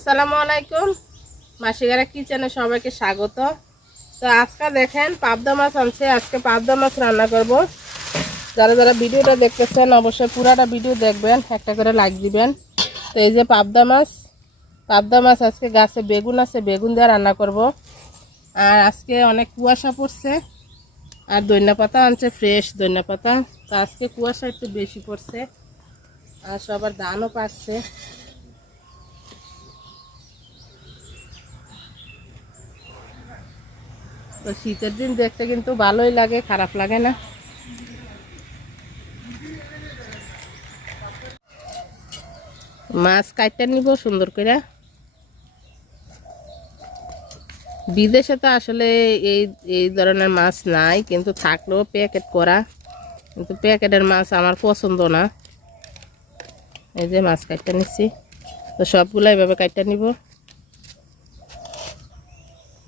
আসসালামু আলাইকুম। মাসিগারা কিচেনে সবাইকে স্বাগত। তো আজকে দেখেন পাবদা মাছ আনছে, আজকে পাবদা মাছ রান্না করব। যারা যারা ভিডিওটা দেখতেছেন, অবশ্যই পুরাটা ভিডিও দেখবেন, একটা করে লাইক দিবেন। তো এই যে পাবদা মাছ পাবদা মাছ আজকে গাছে বেগুন আছে, বেগুন দিয়ে রান্না করব। আর আজকে অনেক কুয়াশা পড়ছে, আর দৈন্যা পাতা আনছে ফ্রেশ দৈন্যা পাতা। তো আজকে কুয়াশা একটু বেশি পড়ছে, আর সবার ধানও পাচ্ছে তো শীতের দিন দেখতে কিন্তু ভালোই লাগে, খারাপ লাগে না। মাছ কাটতে নিব সুন্দর করে। বিদেশে তো আসলে এই এই ধরনের মাছ নাই, কিন্তু থাকলেও প্যাকেট করা। কিন্তু প্যাকেটের মাছ আমার পছন্দ না। এই যে মাছ কাটতে নিচ্ছি। তো সবগুলো এভাবে কাটতে নিব।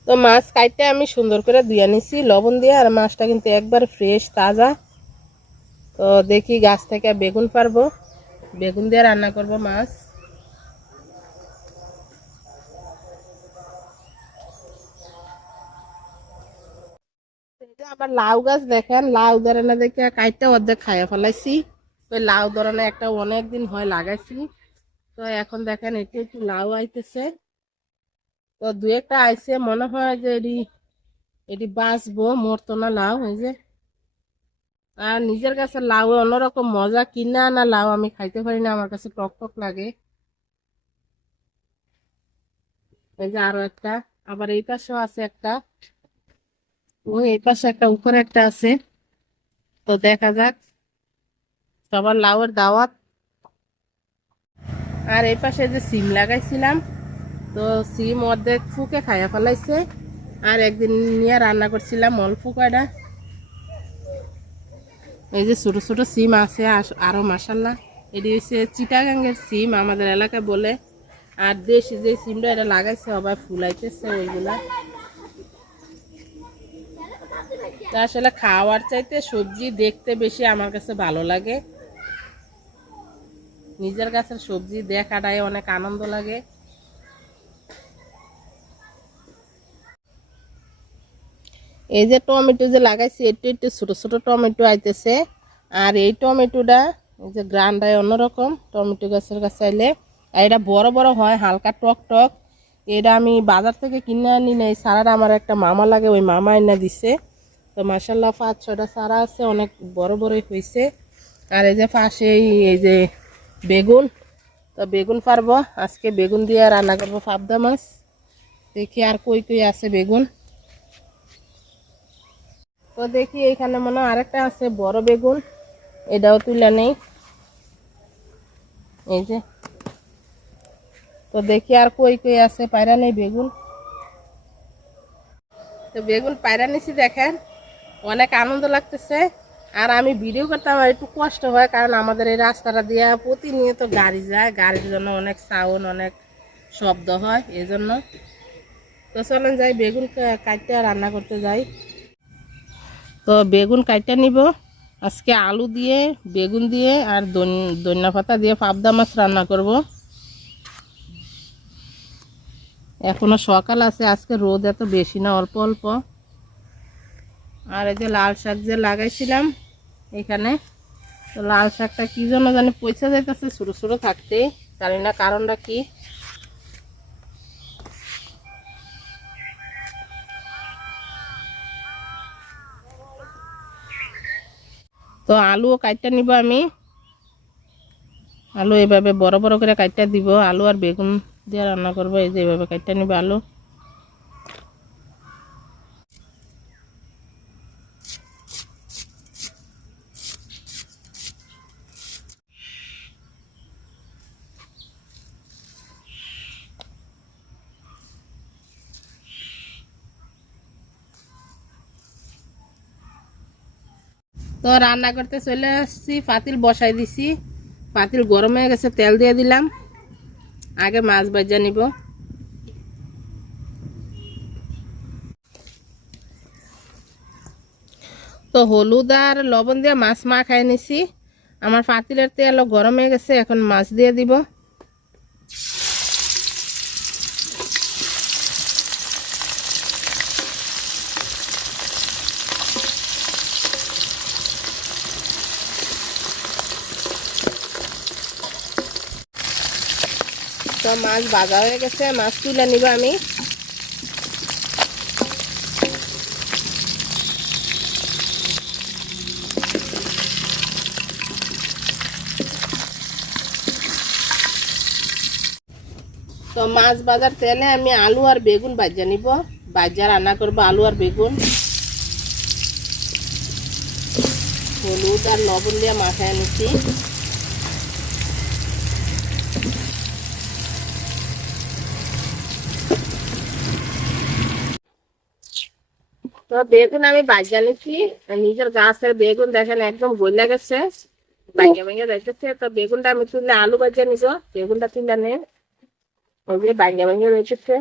তো মাছ কাটতে আমি সুন্দর করে ধুয়ে নিছি, লবণ দিয়ে, আর মাছটা কিন্তু একবার ফ্রেশ তাজা। তো দেখি গাছ থেকে বেগুন পারব। বেগুন দিয়ে রান্না করব মাছ। আবার লাউ গাছ দেখেন, লাউ ধরনের দেখে কাইটটা অর্ধেক খাইয়া ফেলাইছি। তো লাউ ধরনের একটা অনেক দিন হয় লাগাইছি। তো এখন দেখেন একটু একটু লাউ আইতেছে। তো দু একটা আইসে মনে হয় যে এটি এটি বাঁচবো, মরতো না লাউ, এই যে। আর নিজের কাছে লাউ, অন্যরকম মজা, কিনা না লাউ, আমি খাইতে পারি না, আমার কাছে টক টক লাগে। এই যে আরও একটা, আবার এই পাশেও আছে একটা। ও এই পাশে একটা, উপরে একটা আছে। তো দেখা যাক, সবার লাউয়ের দাওয়াত। আর এই পাশে যে সিম লাগাইছিলাম তো সিম অর্ধেক ফুকে খাইয়া ফেলাইছে। আর একদিন নিয়ে রান্না করছিলাম মল কয়টা। এই যে ছোটো ছোটো সিম আছে আস- আরও মাসাল্লাহ এটি হচ্ছে চিটাগাঙ্গের সিম, আমাদের এলাকায় বলে। আর দেশি যে সিমটা এটা লাগাইছে, আবার ফুলাইতেছে ওইগুলা। তো আসলে খাওয়ার চাইতে সবজি দেখতে বেশি আমার কাছে ভালো লাগে। নিজের কাছে সবজি দেখাটাই অনেক আনন্দ লাগে। এই যে টমেটো যে লাগাইছি, একটু একটু ছোট ছোট টমেটো আইতেছে। আর এই টমেটোটা এই যে গ্রান্ডায় অন্যরকম, টমেটো গাছের কাছে আইলে। আর এটা বড় বড় হয়, হালকা টক টক। এটা আমি বাজার থেকে কিনে আনি নাই সারাটা আমার একটা মামা লাগে, ওই মামা এনে দিছে। তো মাসাল্লাহ পাঁচ ছটা সারা আছে, অনেক বড় বড়ই হয়েছে আর এই যে পাশে এই- এই যে বেগুন, তো বেগুন পারব। আজকে বেগুন দিয়ে রান্না করব পাবদা মাছ। দেখি আর কই কই আছে বেগুন। তো দেখি এখানে মনে হয় আরেকটা আছে, বড় বেগুন। এটাও তুলে নেই। এই যে। তো দেখি আর কই কই আছে, পায়রা নেই বেগুন। তো বেগুন পায়রা নিছি দেখেন, অনেক আনন্দ লাগতেছে। আর আমি ভিডিও করতে আমার একটু কষ্ট হয়, কারণ আমাদের এই রাস্তাটা দিয়ে প্রতিনিয়ত গাড়ি যায়। গাড়ির জন্য অনেক সাউন্ড অনেক শব্দ হয় এই জন্য তো চলেন যাই, বেগুন কাটতে রান্না করতে যাই। তো বেগুন কাটতে নিব। আজকে আলু দিয়ে, বেগুন দিয়ে আর ধনিয়া পাতা দিয়ে পাবদা মাছ রান্না করব। এখনও সকাল আছে, আজকে রোদ এত বেশি না, অল্প অল্প। আর এই যে লাল শাক যে লাগাইছিলাম এখানে, তো লাল শাকটা কি জন্য জানি পয়সা যাইতেছে ছোটো ছোটো থাকতে জানি না কারণটা কি। তো আলুও কাটটা নিব আমি। আলু এভাবে বড় বড় করে কাটটা দিব। আলু আর বেগুন দিয়ে রান্না করব। এই যে এভাবে কাটটা নিব আলু। তো রান্না করতে চলে আসছি, পাতিল বসাই দিছি। পাতিল গরম হয়ে গেছে, তেল দিয়ে দিলাম। আগে মাছ ভাজা নিব। তো হলুদ আর লবণ দিয়ে মাছ মা খাই নিছি। আমার পাতিলের তেল গরম হয়ে গেছে, এখন মাছ দিয়ে দিব। মাছ ভাজা হয়ে গেছে, মাছ তুলে নিব আমি। তো মাছ বাজার তেলে আমি আলু আর বেগুন ভাজা নিব। ভাজা রান্না করব আলু আর বেগুন। হলুদ আর লবণ দিয়ে মাখায় নিচ্ছি। তো বেগুন আমি নিচ্ছি আর নিজের গাছের বেগুন দেখেন একদম গলে গেছে ভাঙ্গে ভাঙ্গে যাইতেছে তো বেগুনটা আমি তুললে আলু ভাজা নিব, বেগুনটা তুলে নে। ওগুলো ভাঙ্গে ভাঙ্গে রয়েছে।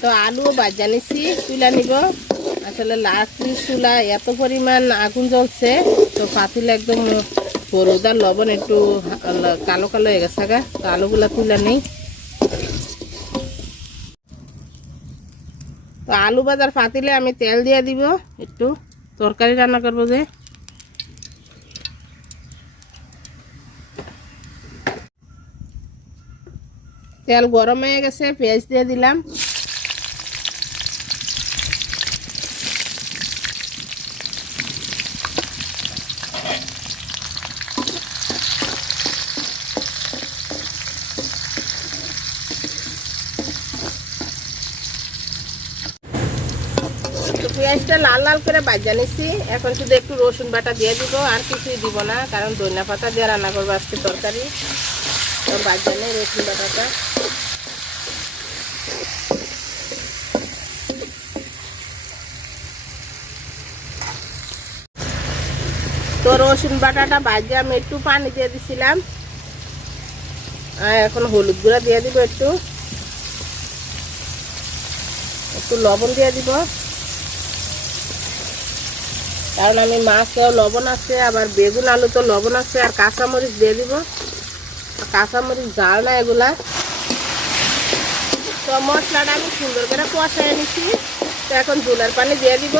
তো আলু ভাজা নিছি, তুলে নিব। আসলে লাস্ট চুলা এত পরিমাণ আগুন জ্বলছে, তো পাতিলে একদম হলুদ লবণ একটু কালো কালো হয়ে গেছে গা, তো আলুগুলা তুলে নেই। তো আলু বাজার পাতিলে আমি তেল দিয়ে দিব একটু, তরকারি রান্না করব যে। তেল গরম হয়ে গেছে, পেঁয়াজ দিয়ে দিলাম। পেঁয়াজটা লাল লাল করে বাজা নিছি। এখন শুধু একটু রসুন বাটা দিয়ে দিব, আর কিছুই দিব না, কারণ ধনিয়া পাতা দিয়ে রান্না করব আজকে তরকারি। তো বাজা নেই রসুন বাটাটা। তো রসুন বাটাটা বাজে আমি একটু পানি দিয়ে দিছিলাম। আর এখন হলুদ গুঁড়া দিয়ে দিব একটু। একটু লবণ দিয়ে দিব। কারণ আমি মাছেও লবণ আছে, আবার বেগুন, আলু তো লবণ আছে, আর কাঁচামরিচ দিয়ে দিব। কাঁচামরিচ জাল না এগুলা। তো মশলাটা আমি সুন্দর করে কষাই নিছি। তো এখন জুলের পানি দিয়ে দিব।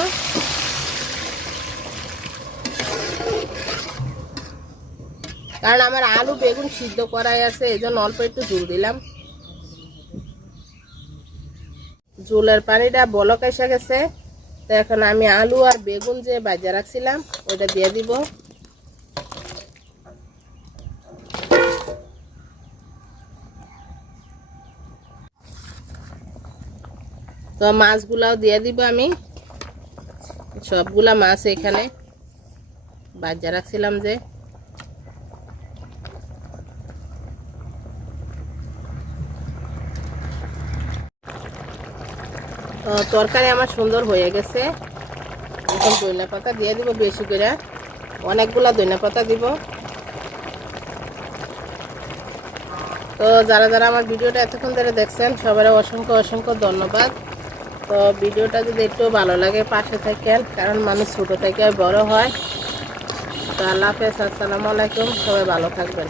কারণ আমার আলু, বেগুন সিদ্ধ করাই আছে, এই জন্য অল্প একটু জুল দিলাম। জুলের পানিটা বলক গেছে। তো এখন আমি আলু আর বেগুন যে বাজা রাখছিলাম, ওইটা দিয়ে দিব। তো মাছগুলাও দিয়ে দিব আমি। সবগুলা মাছ এখানে। বাজা রাখছিলাম যে। তরকারি আমার সুন্দর হয়ে গেছে। এখন দইনা পাতা দিয়ে দিব বেশি করে। অনেকগুলা দইনা পাতা দিব। তো যারা যারা আমার ভিডিওটা এতক্ষণ ধরে দেখছেন সবার অসংখ্য অসংখ্য ধন্যবাদ। তো ভিডিওটা যদি একটু ভালো লাগে, পাশে থাকেন, কারণ মানুষ ছোটো থেকে বড় হয়। তো আল্লাহ হাফেজ, আসসালামু আলাইকুম। সবাই ভালো থাকবেন।